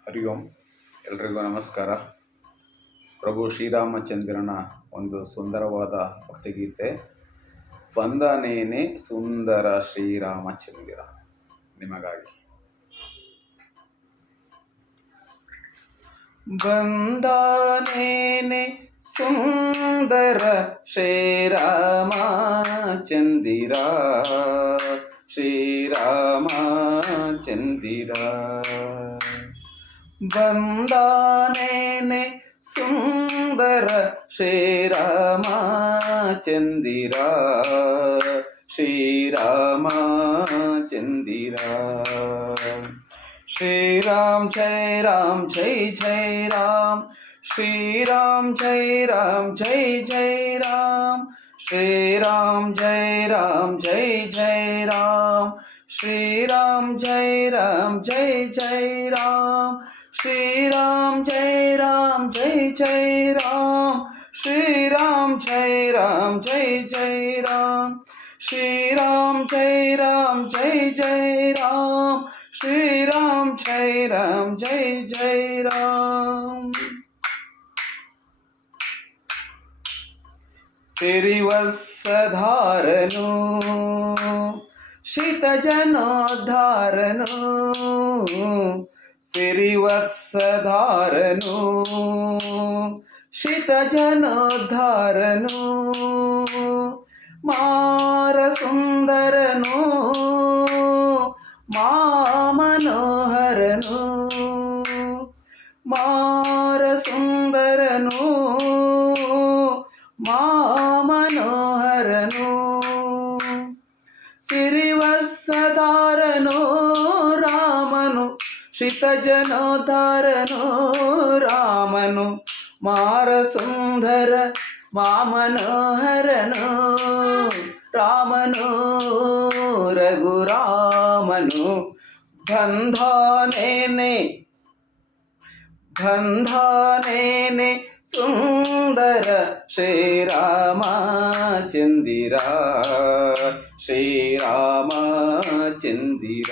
ಹರಿ ಓಂ. ಎಲ್ರಿಗೂ ನಮಸ್ಕಾರ. ಪ್ರಭು ಶ್ರೀರಾಮಚಂದ್ರನ ಒಂದು ಸುಂದರವಾದ ಭಕ್ತಿಗೀತೆ, ಬಂದನೇನೆ ಸುಂದರ ಶ್ರೀರಾಮಚಂದ್ರ ನಿಮಗಾಗಿ. ಬಂದನೇನೆ ಸುಂದರ ಶ್ರೀರಾಮ വന്ദാനേനെ സുന്ദര ശ്രീരാമചന്ദിര ശ്രീരാമചന്ദിര ശ്രീരാം ജയ രാം ജയ ജയ രാം ശ്രീരാം ജയ രാം ജയ ജയ രാം ശ്രീരാം ജയ രാം ജയ ജയ രാം ശ്രീരാം ജയ രാം ജയ ജയ രാം श्री राम जय राम, जय जय राम। श्री राम जय राम, जय जय राम। श्री राम जय राम, जय जय राम। श्री राम जय राम, जय जय राम। सिरिवत्सधारणो शितजनोद्धारणो ಸಿರಿವತ್ಸಧಾರನು ಶಿತಜನೋದ್ಧಾರನು ಮಾರಸುಂದರನು ಮಾಮನೋಹರನು ಮಾರಸುಂದರನು ಮಾಮನೋಹರನು. ಸಿರಿ ಶಿತಜನೋದ್ಧಾರನು ರಾಮನು ಮಾರ ಸುಂದರ ಮಾಮನೋಹರನು ರಾಮನು ರಘುರಾಮನು ಬಂಧಾನೇನೆ ಬಂಧಾನೇನೆ ಸುಂದರ ಶ್ರೀರಾಮ ಚಂದಿರ ಶ್ರೀರಾಮ ಚಂದಿರ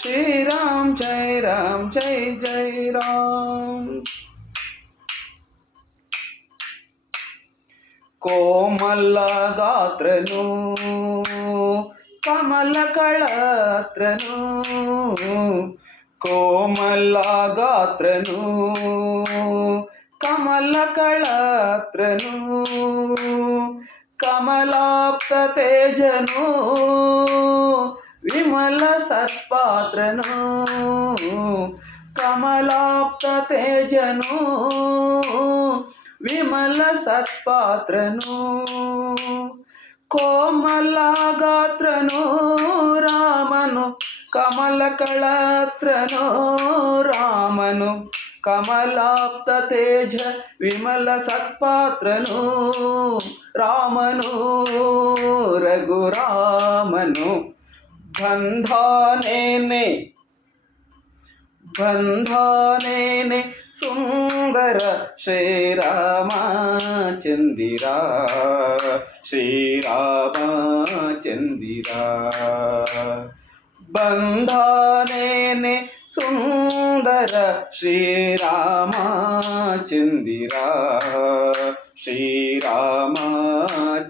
శ్రీరామ్ జై రామ్ జై జై రామ్ కోమల్ల గాత్రను కమల కళాత్రను కోమల్ల గాత్రను కమಲ కళాత్రను కమలాప్త తేజను ವಿಮಲ ಸತ್ಪಾತ್ರನು, ಕಮಲಾಪ್ತ ತೇಜನು, ವಿಮಲ ಸತ್ಪಾತ್ರನು, ಕೋಮಲ ಗಾತ್ರನು, ರಾಮನು, ಕಮಲ ಕಳತ್ರನು, ರಾಮನು, ಕಮಲಾಪ್ತ ತೇಜ, ವಿಮಲ ಸತ್ಪಾತ್ರನು, ರಾಮನು, ರಘುರಾಮನು. बन्धानेने बन्धानेने सुन्दर श्रीरामा चन्दिरा श्रीरामा चन्दिरा बन्धानेने सुन्दर श्रीरामा चन्दिरा श्रीरामा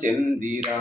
चन्दिरा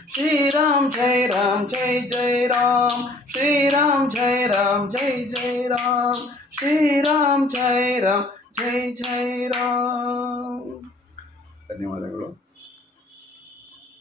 श्री राम जय राम जय जय राम श्री राम जय राम जय जय राम श्री राम जय राम जय जय राम धन्यवाद